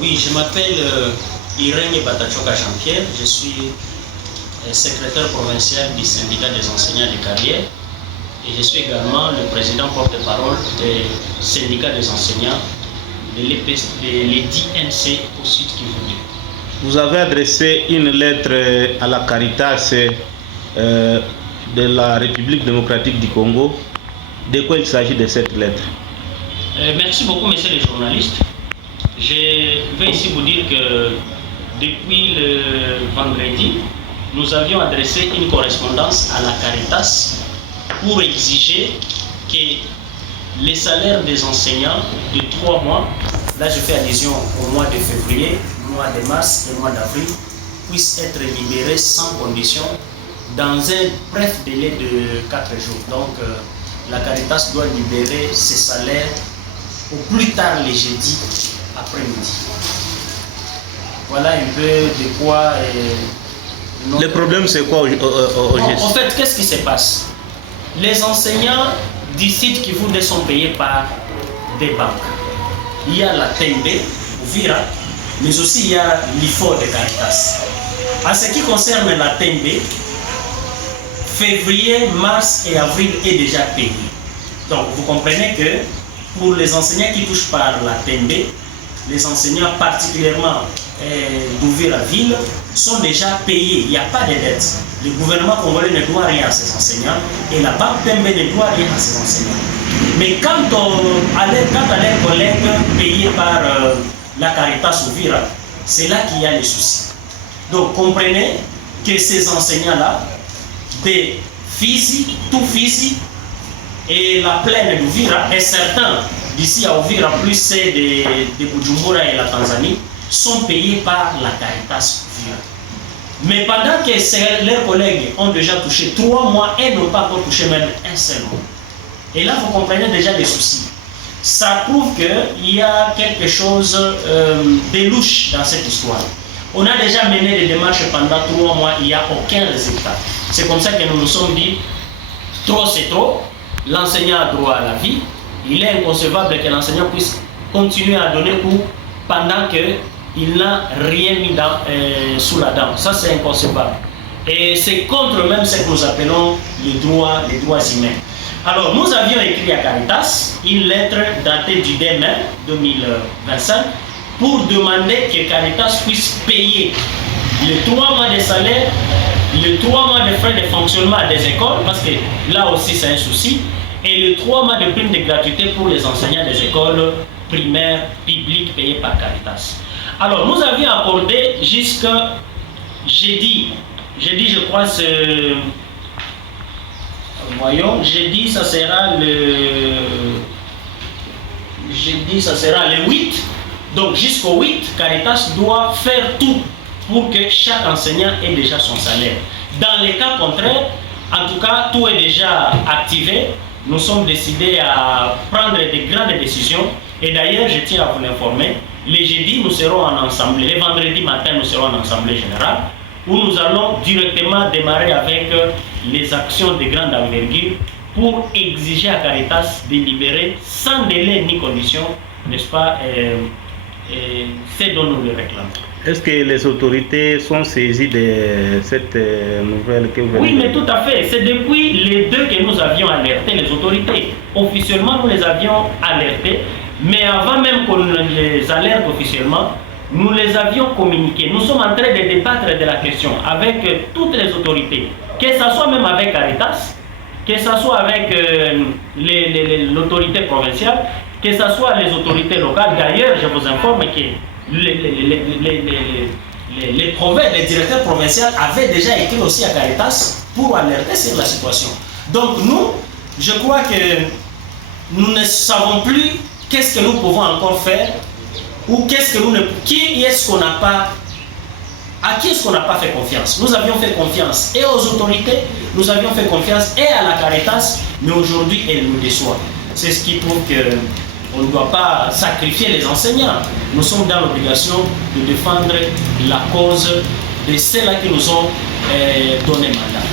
Oui, je m'appelle Irène Batachoka Jean-Pierre, je suis secrétaire provincial du syndicat des enseignants de carrière et je suis également le président porte-parole du syndicat des enseignants de l'EDINC au Sud Kivu. Vous avez adressé une lettre à la Caritas de la République démocratique du Congo. De quoi il s'agit de cette lettre? Merci beaucoup, messieurs les journalistes. Je vais ici vous dire que depuis le vendredi, nous avions adressé une correspondance à la Caritas pour exiger que les salaires des enseignants de 3 mois, là je fais allusion au mois de février, mois de mars et mois d'avril, puissent être libérés sans condition dans un bref délai de 4 jours. Donc la Caritas doit libérer ses salaires au plus tard les jeudis après-midi. Voilà un peu de quoi... Le problème c'est quoi au geste? En fait, qu'est-ce qui se passe? Les enseignants du site Kivu sont payés par des banques. Il y a la TMB, Uvira, mais aussi il y a l'IFO de Caritas. En ce qui concerne la TMB, février, mars et avril est déjà payé. Donc vous comprenez que pour les enseignants qui touchent par la TMB, les enseignants particulièrement d'Uvira ville sont déjà payés. Il n'y a pas de dette. Le gouvernement congolais ne doit rien à ses enseignants et la banque TMB ne doit rien à ses enseignants. Mais quant à leurs collègues payés par la Caritas Uvira, c'est là qu'il y a les soucis. Donc comprenez que ces enseignants-là, des Fizi, tout Fizi et la plaine d'Uvira, et certains d'ici à Uvira, plus c'est de Bujumbura et la Tanzanie, sont payés par la Caritas Uvira. Mais pendant que leurs collègues ont déjà touché 3 mois et n'ont pas encore touché même un seul mois. Et là, vous comprenez déjà les soucis. Ça prouve qu'il y a quelque chose de louche dans cette histoire. On a déjà mené des démarches pendant 3 mois, il n'y a aucun résultat. C'est comme ça que nous nous sommes dit, trop c'est trop, l'enseignant a droit à la vie, il est inconcevable que l'enseignant puisse continuer à donner cours pendant qu'il n'a rien mis sous la dent. Ça c'est inconcevable. Et c'est contre même ce que nous appelons les droits humains. Alors nous avions écrit à Caritas une lettre datée du 2 mai 2025 pour demander que Caritas puisse payer les 3 mois de salaire, les 3 mois de frais de fonctionnement des écoles, parce que là aussi c'est un souci, et les 3 mois de prime de gratuité pour les enseignants des écoles primaires publiques payées par Caritas. Alors nous avions accordé jusqu'à jeudi, je crois c'est... Voyons, jeudi ça sera le 8. Donc jusqu'au 8, Caritas doit faire tout pour que chaque enseignant ait déjà son salaire. Dans les cas contraires, en tout cas, tout est déjà activé. Nous sommes décidés à prendre de grandes décisions. Et d'ailleurs, je tiens à vous l'informer, les jeudis, nous serons en assemblée. Les vendredis matin, nous serons en assemblée générale, où nous allons directement démarrer avec les actions de grande envergure pour exiger à Caritas de libérer sans délai ni condition, n'est-ce pas, c'est dont nous le réclamons. Est-ce que les autorités sont saisies de cette nouvelle que vous venez? Oui, mais tout à fait. C'est depuis les 2 que nous avions alerté les autorités. Officiellement, nous les avions alertés, mais avant même qu'on les alerte officiellement, nous les avions communiqués. Nous sommes en train de débattre de la question avec toutes les autorités, que ce soit même avec Caritas, que ce soit avec l'autorité provinciale, que ce soit les autorités locales. D'ailleurs, je vous informe que les directeurs provinciaux avaient déjà écrit aussi à Caritas pour alerter sur la situation. Donc nous, je crois que nous ne savons plus qu'est-ce que nous pouvons encore faire ou qu'est-ce que nous ne... Qui est-ce qu'on n'a pas... À qui est-ce qu'on n'a pas fait confiance? Nous avions fait confiance et aux autorités, nous avions fait confiance et à la Caritas, mais aujourd'hui elle nous déçoit. C'est ce qui prouve que on ne doit pas sacrifier les enseignants. Nous sommes dans l'obligation de défendre la cause de ceux-là qui nous ont donné mandat.